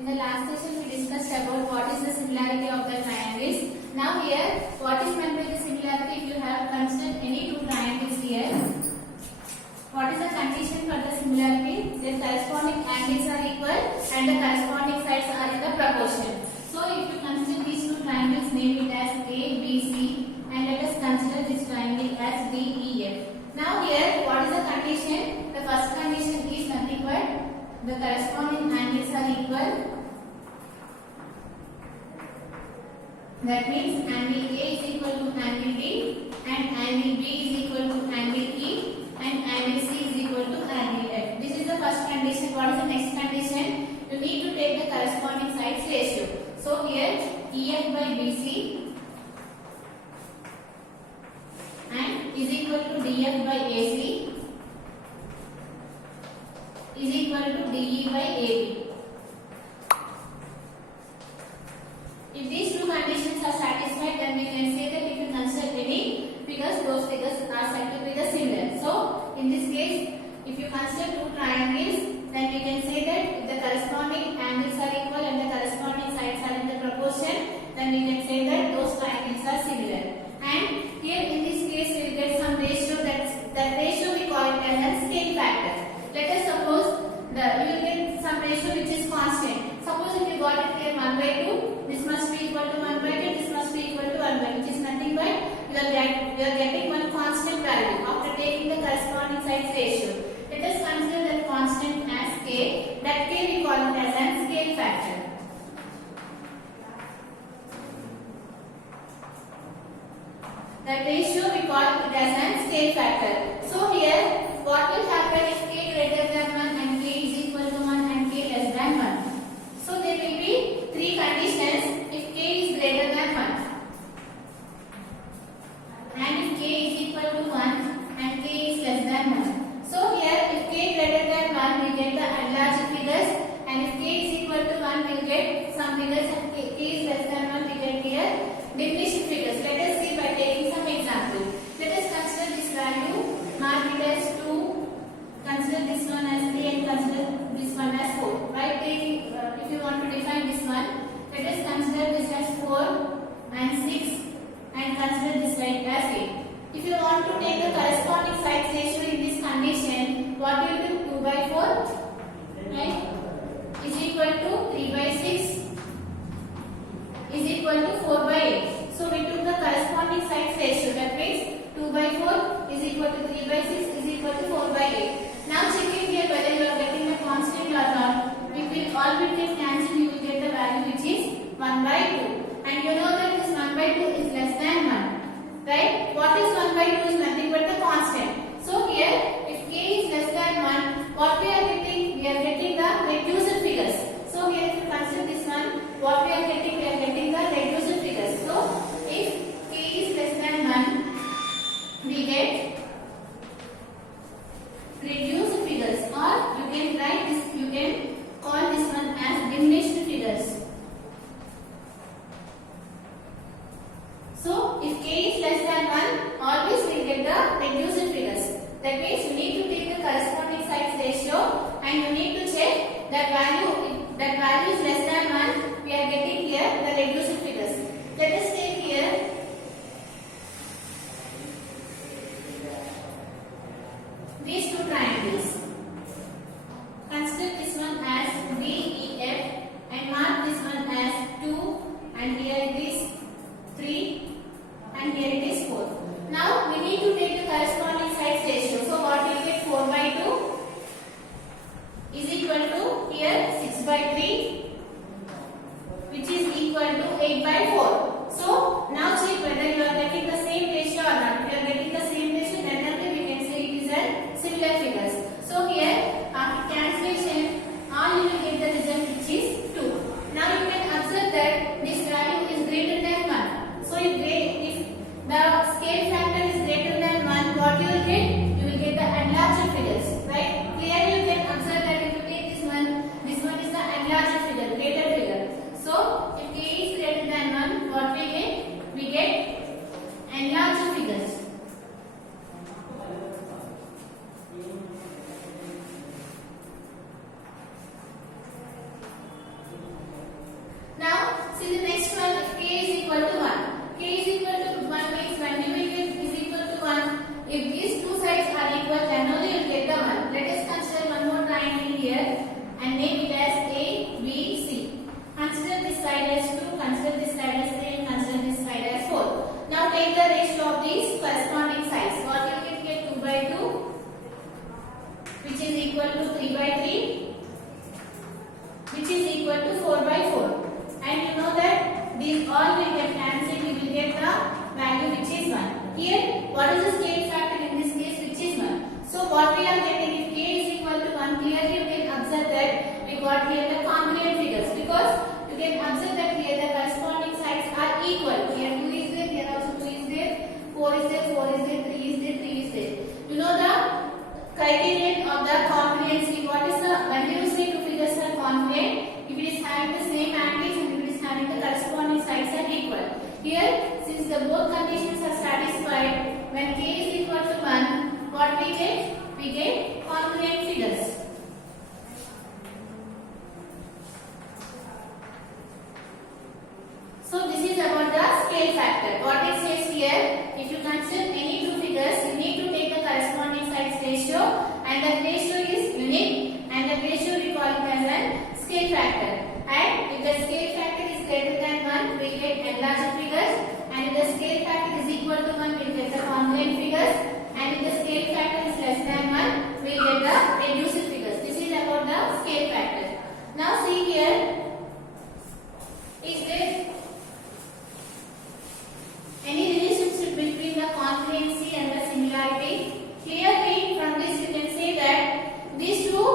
In the last session we discussed about what is the similarity of the triangles. Now here, what is meant by the similarity? If you have considered any two triangles here, what is the condition for the similarity? The corresponding angles are equal and the corresponding sides are in the proportion. So if you consider these two triangles, name it as A, B, C, and let us consider this triangle as D, E, F. Now here, what is the condition? The first condition is nothing but the corresponding angles are equal. That means angle A is equal to angle D and angle B is equal to angle E and angle C is equal to angle F. This is the first condition. What is the next condition? You need to take the corresponding sides ratio. So here EF by BC and is equal to DF by AC is equal to DE by AB. If these two conditions are satisfied, then we can say that if you consider any figures, those figures are said to be the similar. So in this case, if you consider two triangles, then we can say that if the corresponding angles are equal and the corresponding sides are in the proportion, then we can say that those triangles are similar. And here in this case, we will get some ratio. That ratio we call it as a scale factor. Let us suppose we will get some ratio which is constant. Suppose if you got it here 1 by 2, this must be equal to 1 by 2, this must be equal to 1 by 2, which is nothing but we are getting one constant value after taking the corresponding sides ratio. Let us consider that constant as k. That k we call it as a scale factor. That ratio we call it as a scale factor. So here what will happen if k greater than 1 and k is equal to 1 and k less than 1? So there will be three conditions if k is greater than 1 and if k is equal to 1 and k is less than 1. So here if k greater than 1 we get the enlarged figures and if k is equal to 1 we will get some figures and k is less than 1 we get here diminished figures. Let us see by taking some example. Let us consider this value, mark it as 2, consider this one as 3 and consider this one as 4. Right? If you want to define this one, let us consider this as 4 and 6 and consider this side as 8. If you want to take the corresponding sides ratio in this condition, what will do? 2 by 4, right, is equal to 3 by 6 is equal to 4 by 8. So we took the corresponding sides ratio. That means 2 by 4 is equal to 3 by 6 is equal to 4 by 8. Now checking here whether you are getting the constant or not. If we all will get cancelled, you will get the value which is 1 by 2. And you know that this 1 by 2 is less than 1. Right? What is 1 by 2 is nothing but the constant. So here, if k is less than 1, what we are getting? We are getting the reduced figures. So here if you consider this one, what we are getting? We are getting the reduced figures. So if k is less than 1, we get reduced figures, or you can write this, you can call this one as diminished figures. So if k is less than 1, always we get the reduced figures. That means you need to take the corresponding sides ratio and you need to check that value. If that value is less than 1, we are getting here the reduced figures. Let us take here these two triangles. Consider this one as DEF and mark this one as 2 and here it is 3 and here it is 4. Now we need to take the corresponding sides ratio. So what will get? 4 by 2 is equal to here 6 by 3 which is equal to 8 by 4. So now check whether you are getting the same ratio or not. If you are getting the same ratio, then only we can say it is a similar figures. So here after cancellation, all you will get the result which is 2. Now you can observe that this value is greater than 1. So if the scale factor is greater than 1, what you will get? You will get the enlarged figures. Right? Clearly you can observe that if you take this one is the enlarged is equal to 1. K is equal to 1 means when you will get is equal to 1. If these two sides are equal, then only you will get the 1. Let us consider one more triangle here and name it as A, B, C. Consider this side as 2, consider this side as 3, and consider this side as 4. Now take the ratio of these corresponding sides. What you will get 2 by 2, which is equal to 3 by 3, which is equal to 4 by 4. And you know that these all will get cancelled. You will get the value which is 1. Here, what is the scale factor in this case, which is 1. So what we are getting, if K is equal to 1, clearly you can observe that we got here the congruent figures, because you can observe that here the corresponding sides are equal. Here 2 is there, here also 2 is there, 4 is there, 4 is there, 3 is there, 3 is there. You know the criterion of the congruency. What is the, when you say two figures are congruent, if it is having the same angles and if it is having the corresponding sides are equal. Here, since the both conditions are satisfied, when K is equal to 1, what we get? We get congruent figures. So this is about the scale factor. What it says here, if you consider any two figures, you need to take the corresponding sides ratio, and that ratio is unique, and that ratio we call it as a scale factor. And if the scale factor is greater than 1, we get enlarged figures, and if the scale factor is equal to 1, we get the congruent figures, and if the scale factor is less than 1, we get the reduced figures. This is about the scale factor. Now see here, is there any relationship between the congruency and the similarity? Clearly from this you can say that these two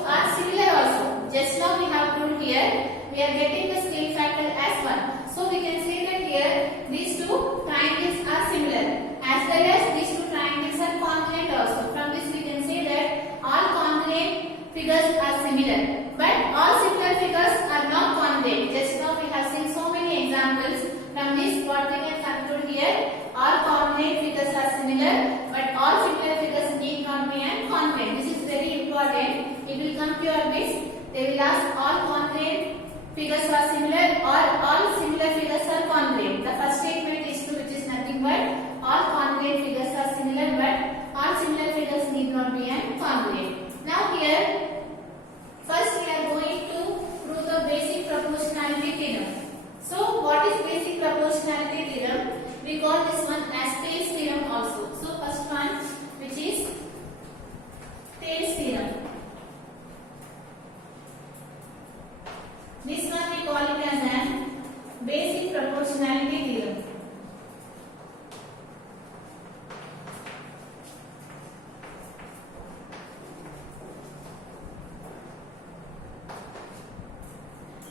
are similar also. Just now we have proved here, we are getting the scale factor as 1. So we can say that here these two triangles are similar, as well as these two triangles are congruent also. From this we can say that all congruent figures are similar, but all similar figures are not congruent. Just now we have seen so many examples. From this what we can conclude here, all congruent figures are similar, but all similar figures need not be congruent. This is very important. It will come to your list. They will ask all congruent figures are similar or all similar figures are congruent. The first statement is true, which is nothing but all congruent figures are similar, but all similar figures need not be congruent. Now here, first we are going to prove the basic proportionality theorem. So what is basic proportionality theorem? We call this one as Thales theorem also. So first one, which is Thales theorem. This one we call it as an basic proportionality theorem.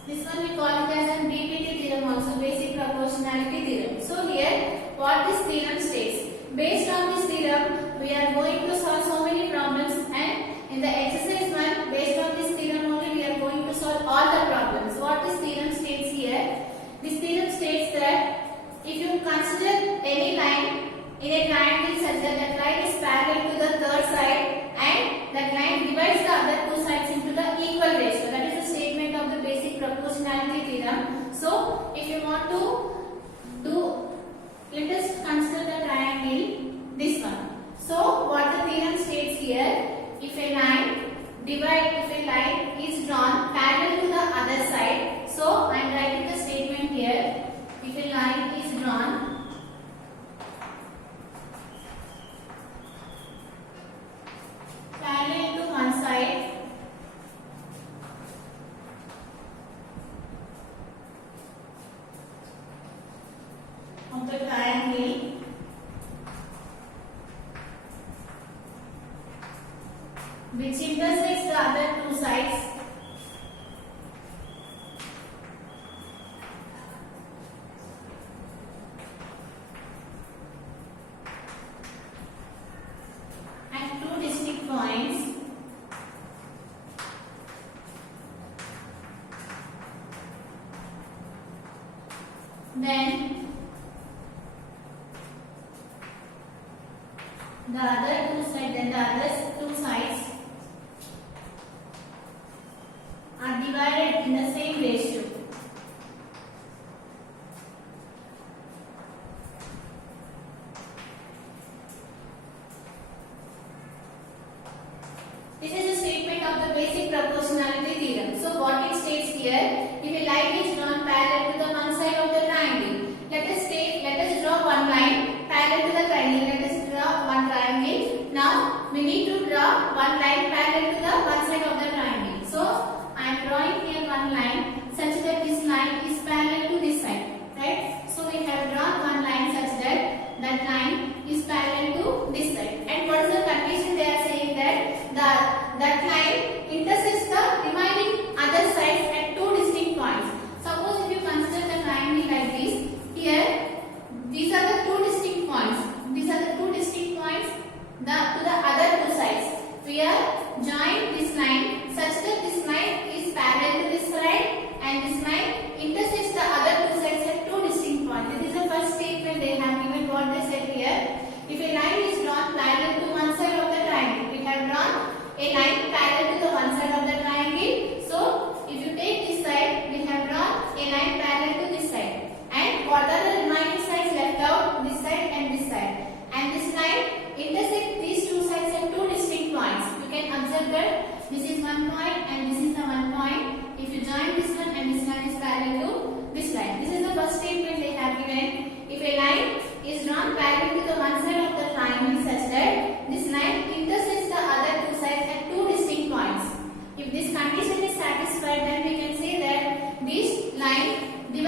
This one we call it as an BPT theorem also, basic proportionality theorem. So here what this theorem states, based on this theorem we are going to solve so many problems, and in the exercise 1, based on this theorem only we are going to solve all the problems. What this theorem states here, this theorem states that if you consider any line in a triangle such that that line is parallel to the third side and that line divides the other two sides into the equal ratio, that is the statement of the basic proportionality theorem. So if you want to do, let us consider the triangle, this one. So what the theorem states here, if a line is drawn parallel to the other side, so I am writing the statement here, if a line is drawn parallel to one side of the triangle, which intersects the other two sides, at two distinct points, then the other two sides are divided in the same ratio.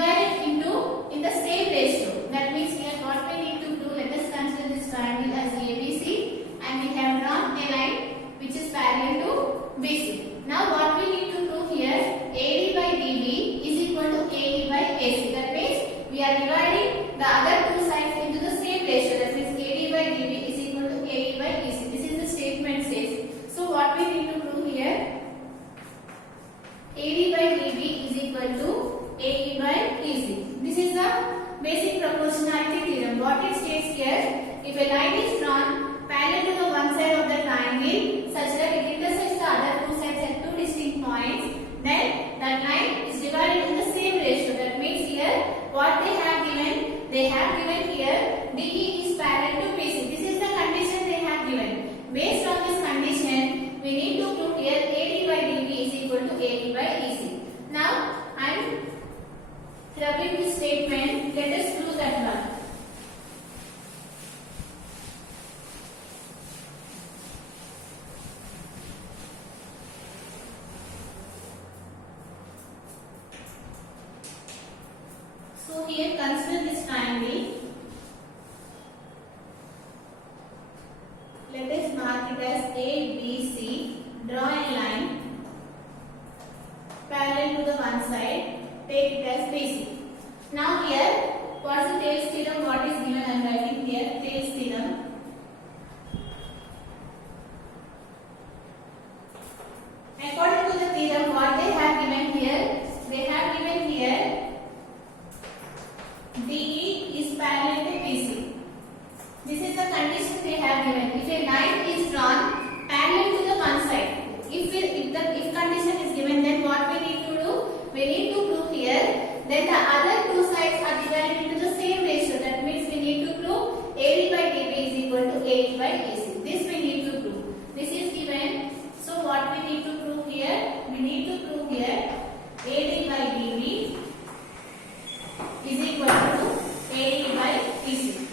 divided into in the same ratio. That means here what we need to do, let us consider this triangle as ABC and we have drawn a line which is parallel to BC. Now what we need to prove here, AD by DB is equal to AE by AC. That means we are dividing the other two sides into the same ratio. That means AD by DB is equal to AE by AC. This is the statement says. So what we need to prove here, AD by DB is equal to AE by AC. This is the basic proportionality theorem. What it states here, if a line is drawn parallel to the one side of the triangle such that it intersects the other two sides at two distinct points, then that line is divided in the same ratio. That means here what they have given here DE is parallel to BC. This is the condition they have given. Based on this condition, we need to prove here AD by DB is equal to AE by AC. Now I am rubbing this statement. Let us prove that one. So here consider this triangle. Let us mark it as ABC. Draw a line parallel to the one side. Take it as BC. Now here, what is the Thales theorem? What is given? I am writing here Thales theorem. According to the theorem, what they have given here? They have given here DE is parallel to BC. This is the condition they have given. If a line is drawn parallel to the one side, if the condition is given, then what we need to do? We need to prove here then the other two sides are divided into the same ratio. That means we need to prove AD by DB is equal to AE by AC. This we need to prove. This is given. So what we need to prove here? We need to prove here AD by DB is equal to AE by AC.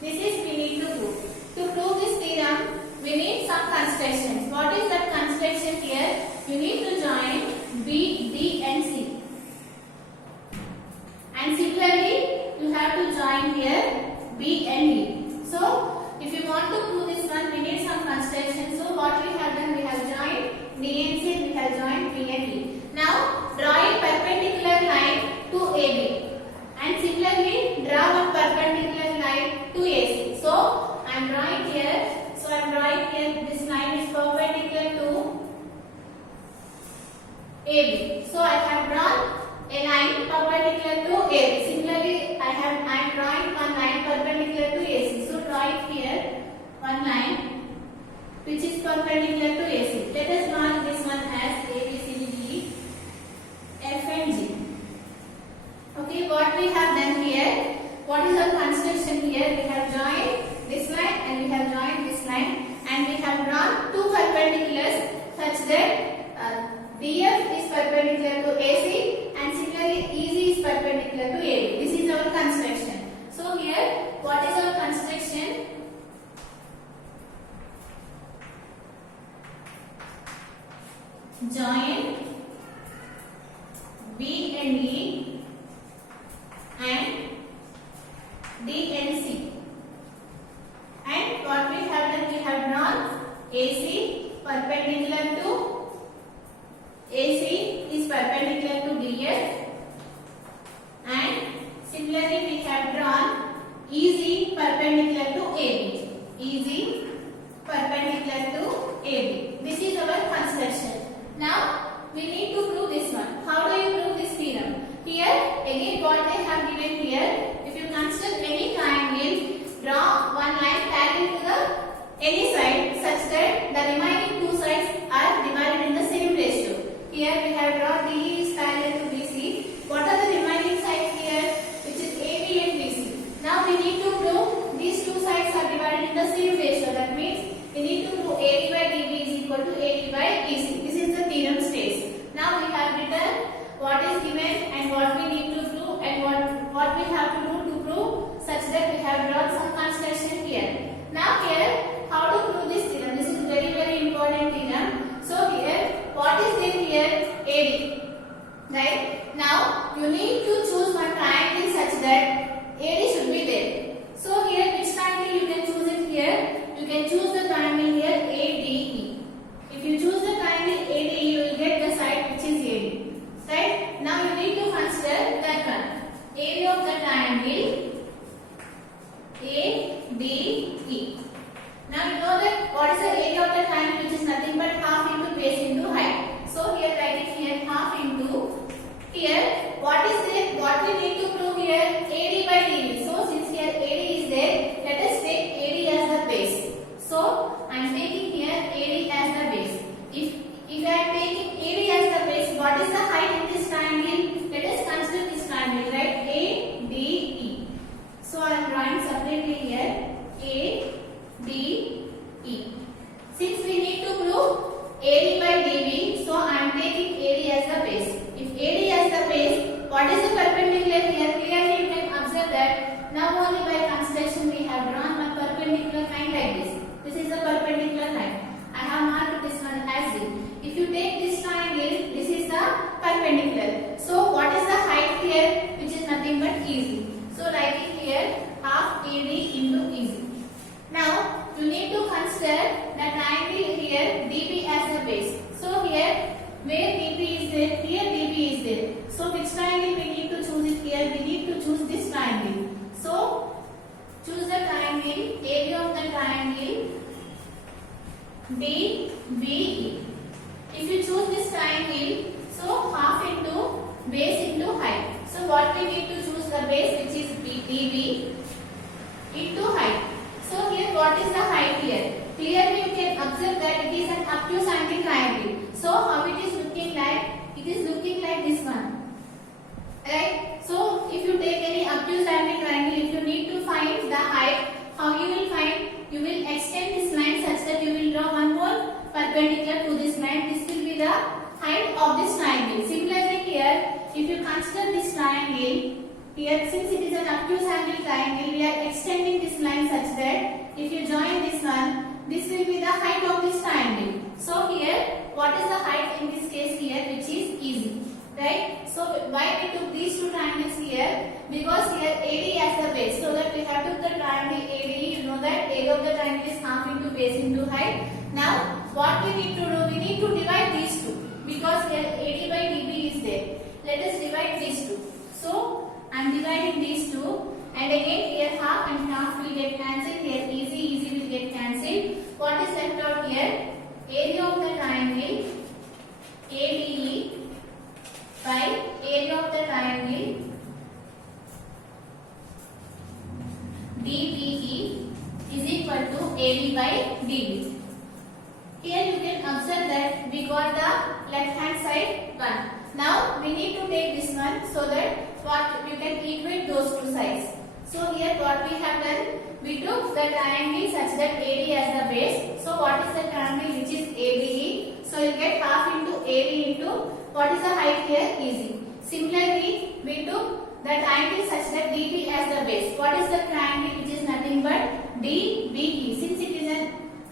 This is we need to prove. To prove this theorem, we need some constructions. What is that construction here? You need to join B, D and C. And similarly, you have to join here B and E. So, if you want to prove this one, we need some construction. So, what we have done, we have joined D and C, we have joined B and E. Now, draw a perpendicular line to AB. And similarly, draw one perpendicular line to AC. So, I am drawing here. So, I am drawing here, this line is perpendicular to AB. So, I have drawn a line perpendicular to AB. Similarly, I am drawing one line perpendicular to AC. So, draw it here, one line which is perpendicular to AC. Let us mark this one as A, B, C, D, F and G. Okay, what we have done here, what is our construction here? We have joined this line and we have joined this line and we have drawn two perpendiculars such that DF is perpendicular to AC and similarly EG is perpendicular to AB. This is our construction. So here, what is our construction? Join B and E and D and C. And what we have done, we have drawn AC perpendicular to AC is perpendicular to DF and similarly we have drawn EG perpendicular to AB. EG perpendicular to AB. This is our construction. Now we need to prove this one. How do you prove this theorem? Here again what they have given here, if you consider any triangle, draw one line parallel to the any side such that the remaining two sides are divided in the same ratio. Here we have drawn DE is parallel to BC. What are the remaining sides here? Which is AB and BC. Now we need to prove these two sides are divided in the same ratio. That means we need to prove AD by DB is equal to AD by EC. This is the theorem states. Now we have written what is given and what we need to prove and what we have to do to prove such that we have drawn some construction here. Now here, how to prove this theorem? This is very important theorem. So here, what is there here? AD. Right? Now you need to choose one triangle such that AD should be there. So here which triangle you can choose it here? You can choose the triangle here ADE. If you choose the triangle ADE, you will get the side which is AD. Right? Now you need to consider that one. Area of the triangle ADE. Now you know that what is the area of the triangle, which is nothing but half into base into height. So here write it here half into here. What is it? What we need to prove here? AD by DB. So since here AD is there, let us take AD as the base. So I am taking here AD as the base. If I am taking AD as the base, what is the height in this triangle? Let us consider this triangle, right? ADE. So I am drawing separately here ADE. Since we need to prove AD by DB, so I am taking AD as the base. If AD as the base, what is the perpendicular here? Clearly you can observe that now only by consideration we have drawn a perpendicular line like this. This is the perpendicular line. I have marked this one as Z. If you take this triangle, this is the perpendicular. So what is the height here? Which is nothing but EZ. So write it here half AD into EZ. Now you need to consider the triangle here DB as the base. So here where DB is there, here DB is there. So which triangle we need to choose it here? We need to choose this triangle. So choose the triangle, area of the triangle DBE. If you choose this triangle, so half into base into height. So what we need to choose the base, which is DB into height. So here what is the height here? Clearly you can observe that it is an obtuse angle triangle. So how it is looking like? It is looking like this one. Right? So if you take any obtuse angle triangle, if you need to find the height, how you will find? You will extend this line such that you will draw one more perpendicular to this line. This will be the height of this triangle. Similarly here, if you consider this triangle, here since it is an obtuse angle triangle, we are extending this line such that if you join this one, this will be the height of this triangle. So here, what is the height in this case here, which is easy, right? So why we took these two triangles here? Because here AD as the base, so that we have took the triangle AD. You know that area of the triangle is half into base into height. Now what we need to do? We need to divide these two because here AD by DB is there. Let us divide these two. So I am dividing these two, and again here half and half will get cancelled. Here easy will get cancelled. What is left out here? Area of the triangle ADE by area of the triangle DBE is equal to AD by DB. Here you can observe that we got the left hand side 1. Now we need to take this one so that what you can equate those two sides. So here what we have done, we took the triangle such that AD as the base. So what is the triangle which is ADE? So you get half into AD into what is the height here? EZ. Similarly, we took the triangle such that DB as the base. What is the triangle which is nothing but DBE? Since it is an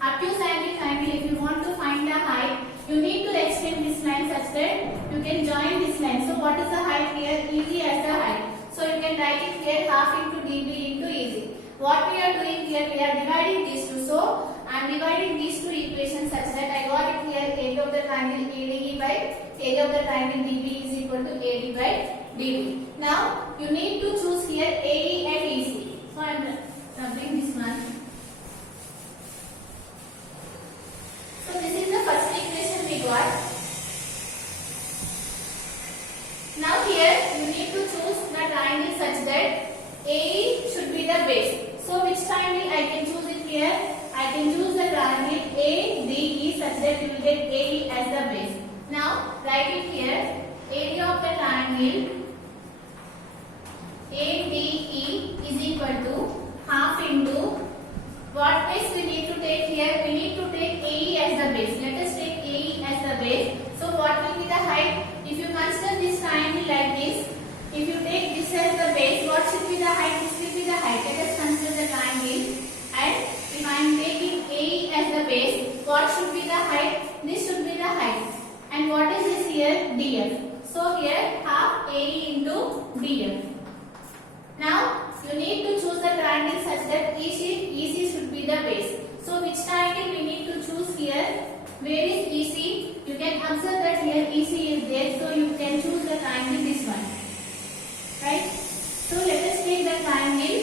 obtuse angle triangle, if you want to find the height, you need to extend this line such that you can join this line. So what is the height here? EZ as the height. So you can write it here half into DB into EZ. What we are doing here, we are dividing these two. So I am dividing these two equations such that I got it here area of the triangle ADE by area of the triangle DB is equal to AD by DB. Now you need to choose here AE and EC. So I am rubbing this one. So this is the first equation we got. Now here you need to choose the triangle such that AE should be the base. So which triangle I can choose it here? I can choose the triangle ADE such that you will get AE as the base. Now write it here. Area of the triangle ADE is equal to half into what base we need to take here? We need to take AE as the base. Let us take AE as the base. So what will be the height? If you consider this triangle like this, if you take this as the base, what should be the height? This will be the height. Let us consider the triangle. And if I am taking AE as the base, what should be the height? This should be the height. And what is this here? DF. So here half AE into DM. Now you need to choose the triangle such that EC should be the base. So which triangle we need to choose here? Where is EC? You can observe that here EC is there, so you can choose the triangle this one. Right? So let us take the triangle.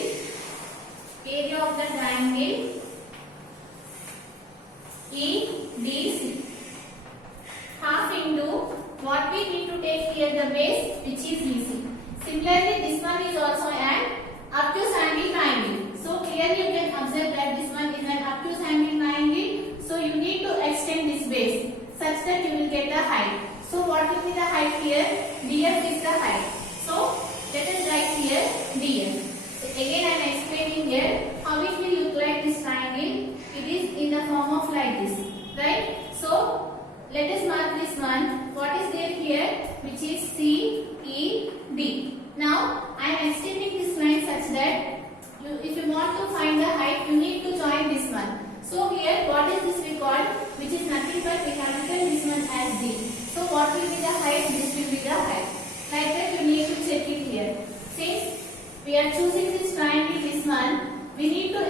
Area of the triangle EDC. Half into what we need to take here the base, which is EC. Similarly, this one is also an obtuse angle triangle. So clearly you can observe that this one is an obtuse angle triangle. So you need to extend this base such that you will get the height. So what will be the height here? DF is the height. So let us write here DF. So again I am explaining here how it will look like this triangle. It is in the form of like this, right? So let us mark this one. What is there here? Which is CED. Now I am extending this line such that if you want to find the height, you need to join this one. So here, what is this we call? Which is nothing but we have written this one as D. So what will be the height? This will be the height. Like that, you need to check it here. Since we are choosing this triangle, this one, we need to